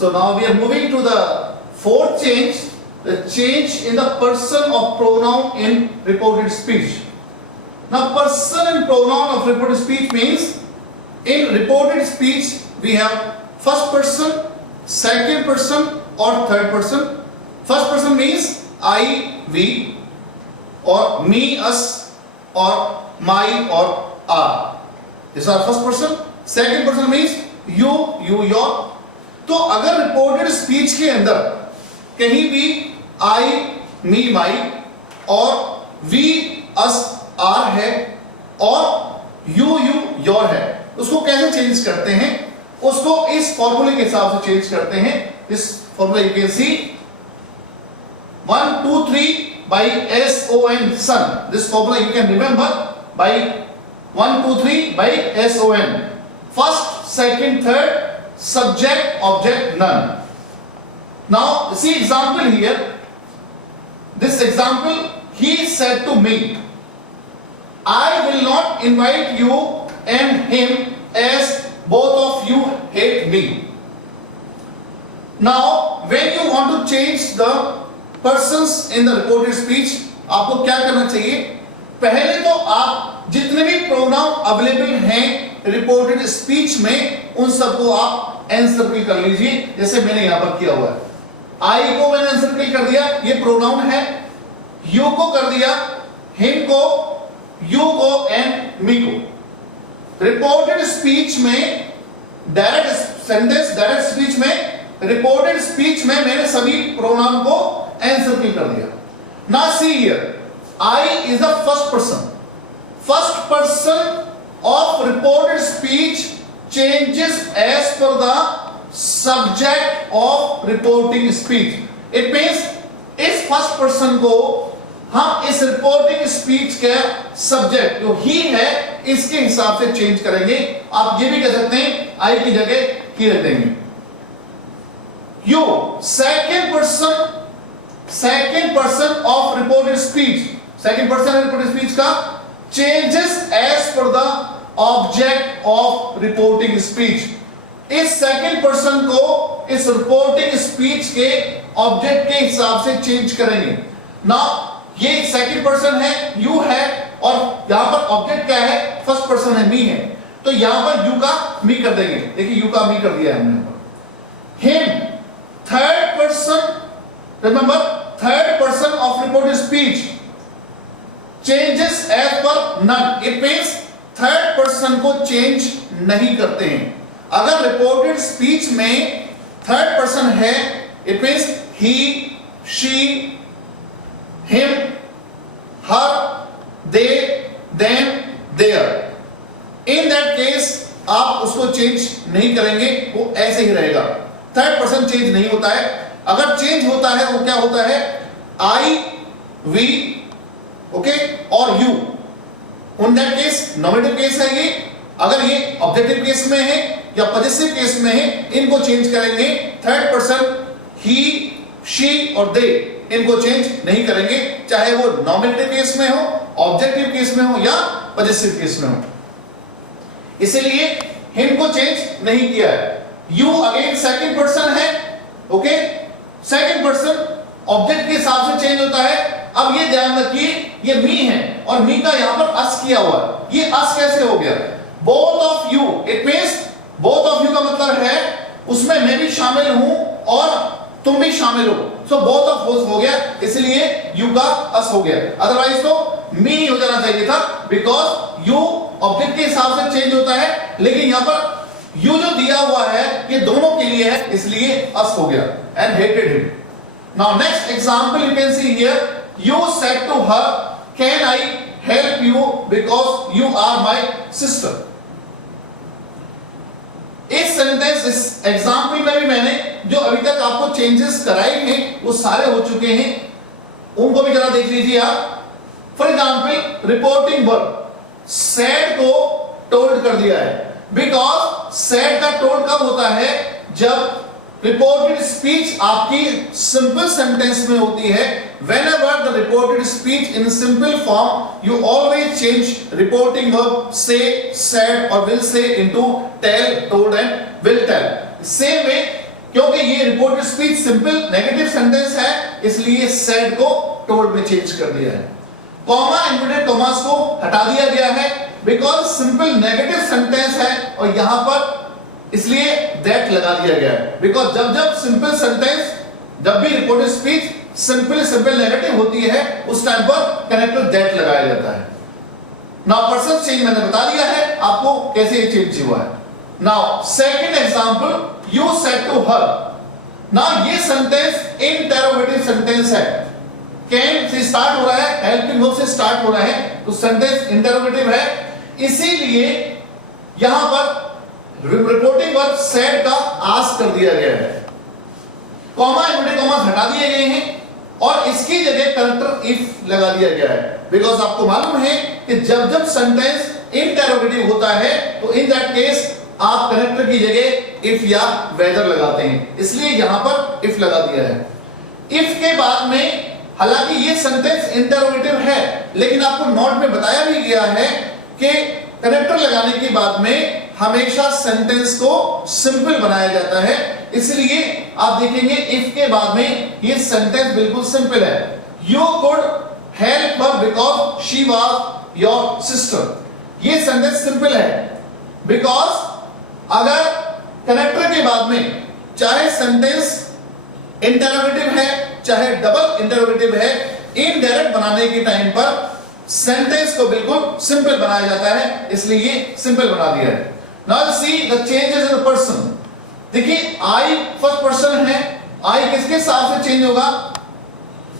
So now we are moving to the fourth change, the change in the person of pronoun in reported speech. Now person and pronoun of reported speech means in reported speech we have first person, second person or third person. First person means I, we, or me, us, or my, or our. These are first person. Second person means you, your. तो अगर reported speech के अंदर कहीं भी I, me, my और we, us, our है और you, your है, उसको कैसे चेंज करते हैं? उसको इस फॉर्मूले के हिसाब से चेंज करते हैं. This formula you can see 1, 2, 3 by SON, son. This formula you can remember by 1, 2, 3 by SON. First, second, third, subject, object, none. Now see example here. This example, he said to me, I will not invite you and him as both of you hate me. Now when you want to change the persons in the reported speech, आपको क्या करना चाहिए? पहले तो आप जितने भी pronoun available हैं रिपोर्टेड स्पीच में उन सबको आप एनसर्किल कर लीजिए, जैसे मैंने यहां पर किया हुआ है. आई को मैंने एनसर्किल कर दिया, ये प्रोनाउन है. यू को कर दिया, हिम को, यू को एंड मी को. रिपोर्टेड स्पीच में डायरेक्ट सेंटेंस, डायरेक्ट स्पीच में, रिपोर्टेड स्पीच में मैंने सभी प्रोनाउन को एनसर्किल कर दिया. Now see here, I is the first person. First person of reported speech changes as per the subject of reporting speech. It means इस first person को हम इस reporting speech के subject जो he है इसके हिसाब से चेंज करेंगे. आप ये भी कह सकते हैं I की जगह he रख देंगे. You, second person of reported speech, second person reported speech का changes as per the object of reporting speech. इस second person को इस reporting speech के object के हिसाब से change करेंगे. Now ये second person है, you है, और यहां पर object क्या है? first person है, me है. तो यहां पर you का me कर देंगे. देखिए you का me कर दिया है हमने. Him, third person, remember third person of reported speech changes as per none. It means third person को change नहीं करते हैं. अगर reported speech में third person है, it means he, she, him, her, they, them, their. In that case आप उसको change नहीं करेंगे, वो ऐसे ही रहेगा. थर्ड पर्सन चेंज नहीं होता है. अगर चेंज होता है वो क्या होता है? I, we, ओके, और यू. उन दैट केस नॉमिनेटिव केस है ये. अगर ये ऑब्जेक्टिव केस में है या पॉजिटिव केस में है, इनको चेंज करेंगे. थर्ड पर्सन ही, शी और दे, इनको चेंज नहीं करेंगे, चाहे वो नॉमिनेटिव केस में हो, ऑब्जेक्टिव केस में हो या पॉजिटिव केस में हो. इसीलिए हिम को चेंज नहीं किया है. यू अगेन सेकंड पर्सन है. ओके, सेकंड पर्सन ऑब्जेक्ट के हिसाब से चेंज होता है. अब ये ध्यान रखिए, ये मी है और मी का यहां पर अस किया हुआ है. ये अस कैसे हो गया? Both of you. It means both of you का मतलब है उसमें मैं भी शामिल हूं और तुम भी शामिल हो. सो बोथ ऑफ होस हो गया, इसलिए यू का अस हो गया. अदरवाइज तो मी हो जाना चाहिए था, बिकॉज यू ऑब्जेक्ट के हिसाब से चेंज होता है, लेकिन यहां पर यू जो दिया हुआ है ये दोनों के लिए है, इसलिए अस हो गया. And hated him. Now next example you can see here. You said to her, can I help you because you are my sister. इस सेंटेंस, इस एग्जाम्पल में भी मैंने जो अभी तक आपको चेंजेस कराए हैं वो सारे हो चुके हैं, उनको भी जरा देख लीजिए आप. For example reporting verb sad को टोल्ड कर दिया है. बिकॉज सैड का टोल्ड कब होता है? जब रिपोर्टेड स्पीच आपकी सिंपल सेंटेंस में होती है. Whenever the reported speech in simple form, you always change reporting verb say, said or will say into tell, told and will tell. Same way क्योंकि ये reported speech simple negative sentence है, इसलिए said को told में change कर दिया है। Comma inverted commas को हटा दिया गया है बिकॉज सिंपल नेगेटिव सेंटेंस है और यहां पर इसलिए दैट लगा दिया गया है। बिकॉज जब सिंपल सेंटेंस, जब भी रिपोर्टेड स्पीच सिंपल नेगेटिव होती है उस टाइम पर कनेक्टर दैट लगाया जाता है। नाउ पर्सन चेंज मैंने बता दिया है आपको कैसे ये चेंज हुआ है। Now second example, you said to her. Now ये सेंटेंस इंटरोगेटिव सेंटेंस है, कैन से स्टार्ट हो रहा है, हेल्पिंग वर्ब से स्टार्ट हो रहा है, तो सेंटेंस इंटरोगेटिव है, इसीलिए यहां पर रिपोर्टिंग वर्ब सेड का आस्क कर दिया गया है। कॉमा इन्वर्टेड कॉमास हटा दिए गए हैं और इसकी जगह कनेक्टर इफ लगा दिया गया है। बिकॉज आपको मालूम है कि जब सेंटेंस इंटरोगेटिव होता है तो इन दैट केस आप कनेक्टर की जगह इफ या वेदर लगाते हैं, इसलिए यहां पर इफ लगा दिया है। इफ के बाद में हालांकि ये सेंटेंस इंटरोगेटिव है, लेकिन आपको नोट में बताया भी गया है कि कनेक्टर लगाने के बाद में हमेशा सेंटेंस को सिंपल बनाया जाता है, इसलिए आप देखेंगे इफ के बाद में ये सेंटेंस बिल्कुल सिंपल है। You could help her because she was your sister. ये सेंटेंस सिंपल है बिकॉज अगर कनेक्टर के बाद में चाहे सेंटेंस इंटरोगेटिव है चाहे डबल इंटरोगेटिव है, इनडायरेक्ट बनाने के टाइम पर सेंटेंस को बिल्कुल सिंपल बनाया जाता है, इसलिए ये सिंपल बना दिया है। Now see the changes in the person. देखिए आई फर्स्ट पर्सन है, आई किसके साथ से चेंज होगा?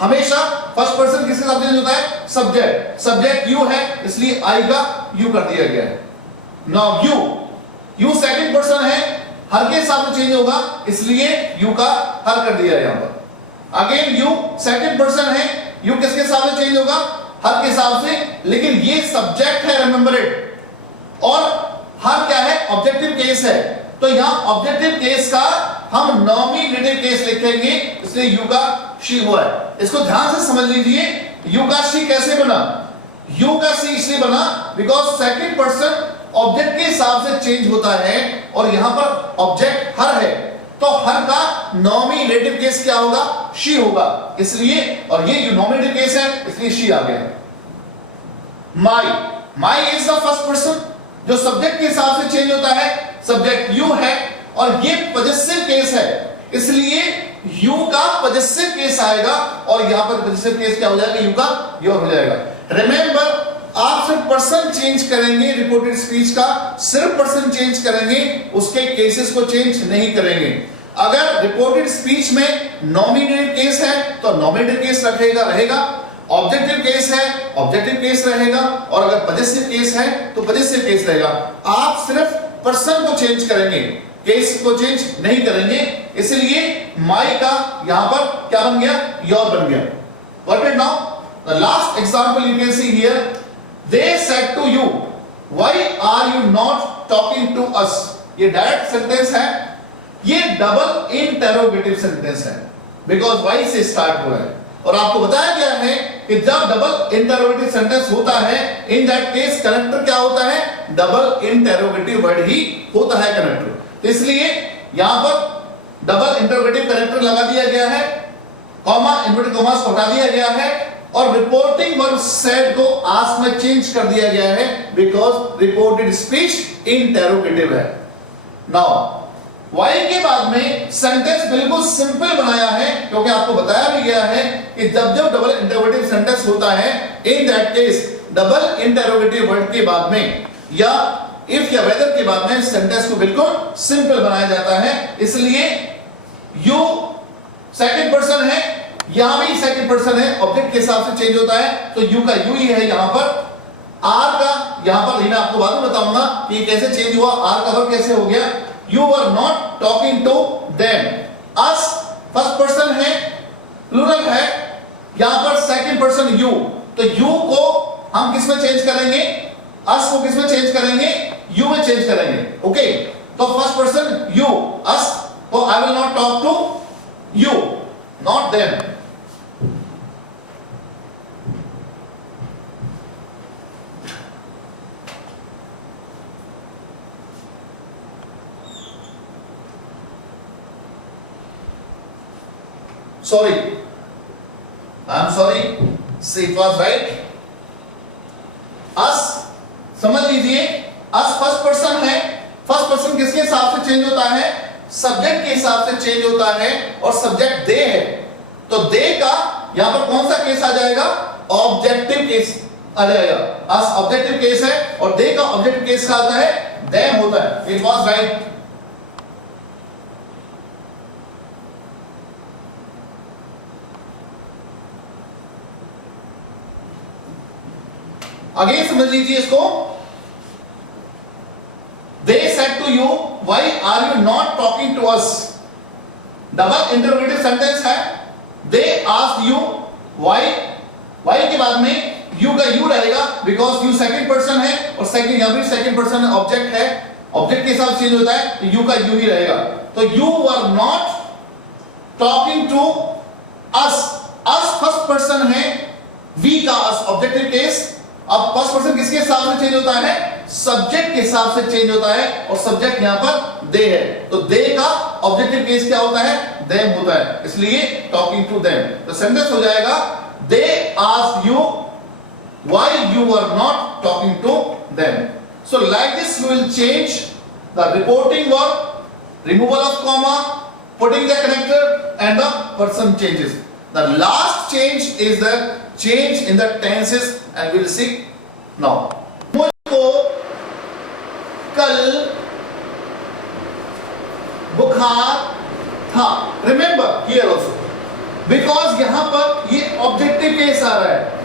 हमेशा फर्स्ट पर्सन किसके साथ चेंज होता है? सब्जेक्ट। सब्जेक्ट यू है, इसलिए आई का यू कर दिया गया है। नाउ यू सेकंड पर्सन है, हर के साथ चेंज होगा, इसलिए यू का हर कर दिया है यहां पर। अगेन यू सेकंड पर्सन है, यू किसके साथ चेंज होगा? हर के हिसाब से, लेकिन ये सब्जेक्ट है, रिमेंबर इट, और हर क्या है? ऑब्जेक्टिव केस है, तो यहां ऑब्जेक्टिव केस का हम नॉमिनेटिव केस लिखेंगे, इसलिए यू का शी हुआ है। इसको ध्यान से समझ लीजिए, यू का शी कैसे बना? यू का शी इसलिए बना बिकॉज सेकंड पर्सन ऑब्जेक्ट के हिसाब से चेंज होता है और यहां पर ऑब्जेक्ट हर है, तो हर का नॉमिनेटिव केस क्या होगा? शी होगा, इसलिए, और ये नॉमिनेटिव केस है इसलिए शी आ गया। माई इज द फर्स्ट पर्सन, जो सब्जेक्ट के हिसाब से चेंज होता है, सब्जेक्ट यू है और ये पजेसिव केस है, इसलिए यू का पजेसिव केस आएगा और यहां पर पजेसिव केस क्या हो जाएगा? यू का योर हो जाएगा। रिमेंबर, आप सिर्फ पर्सन चेंज करेंगे, रिपोर्टेड स्पीच का सिर्फ पर्सन चेंज करेंगे, उसके केसेस को चेंज नहीं करेंगे। अगर रिपोर्टेड स्पीच में नॉमिनेटिव केस है तो नॉमिनेटिव केस रहेगा, ऑब्जेक्टिव केस है ऑब्जेक्टिव केस रहेगा, और अगर पजेसिव केस है तो पजेसिव केस रहेगा। आप सिर्फ पर्सन को चेंज करेंगे, केस को चेंज नहीं करेंगे, इसलिए माई का यहां पर क्या बन गया? योर बन गया। Got it now? The last example you can see here, they said to you, why are you not talking to us? ये डायरेक्ट सेंटेंस है, ये डबल इंटरोगेटिव सेंटेंस है, बिकॉज वाई से स्टार्ट हुआ है, और आपको बताया गया है कि जब डबल इंटरोगेटिव सेंटेंस होता है, इन दैट केस कनेक्टर क्या होता है? डबल इंटरोगेटिव वर्ड ही होता है कनेक्टर, तो इसलिए यहां पर डबल इंटरोगेटिव कनेक्टर लगा दिया गया है, कॉमा इन्वर्टेड कॉमास हटा दिया गया है, और रिपोर्टिंग वर्ब सेड को आस्क में चेंज कर दिया गया है बिकॉज रिपोर्टेड स्पीच इंटरोगेटिव है। नाउ वाई के बाद में सेंटेंस बिल्कुल सिंपल बनाया है, क्योंकि आपको बताया भी गया है कि जब डबल इंटरोगेटिव सेंटेंस होता है, in that case double interrogative word के बाद में या इफ या वेदर के बाद में सेंटेंस को बिल्कुल सिंपल बनाया जाता है, इसलिए यू सेकंड पर्सन है, यहां भी सेकंड पर्सन है, ऑब्जेक्ट के हिसाब से चेंज होता है, तो यू का यू ही है यहां पर। आर का यहां पर मैं आपको बाद में बताऊंगा कि कैसे चेंज हुआ, आर का वर्ब कैसे हो गया। You were not talking to them, us first person है, प्लूरल है, यहां पर सेकंड पर्सन यू, तो यू को हम किस में चेंज करेंगे? अस को किस में चेंज करेंगे? यू में चेंज करेंगे। ओके, तो फर्स्ट पर्सन यू, अस, तो I will not talk to you, not them. sorry, I am sorry, see it was right. us समझ लीजिए, us फर्स्ट पर्सन है, फर्स्ट पर्सन किसके हिसाब से चेंज होता है, सब्जेक्ट के हिसाब से चेंज होता है, और सब्जेक्ट दे है, तो दे का यहां पर कौन सा केस आ जाएगा, ऑब्जेक्टिव केस आ जाएगा। अस ऑब्जेक्टिव केस है और दे का ऑब्जेक्टिव केस का आता है देम होता है। It was right. आगे समझ लीजिए इसको। They said to you, why are you not talking to us? Double interrogative sentence है। They asked you why, why के बाद में you का you रहेगा, because you सेकंड पर्सन है और सेकंड यहां भी सेकंड पर्सन ऑब्जेक्ट है, ऑब्जेक्ट के हिसाब से चेंज होता है तो you का you ही रहेगा। तो you were not talking to us, us first person है, we का us ऑब्जेक्टिव केस। अब फर्स्ट पर्सन किसके हिसाब से चेंज होता है, सब्जेक्ट के हिसाब से चेंज होता है, और सब्जेक्ट यहां पर दे है, तो दे का ऑब्जेक्टिव केस क्या होता है, देम होता है, इसलिए टॉकिंग टू देम। तो सेंटेंस हो जाएगा they asked you why you were not talking to them. So like this we will change the reporting verb, removal of comma, putting the connector and the person changes. The last change is the change in the tenses and we'll see now. मुझको कल बुखार था, remember here also, because यहां पर ये objective case आ रहा है,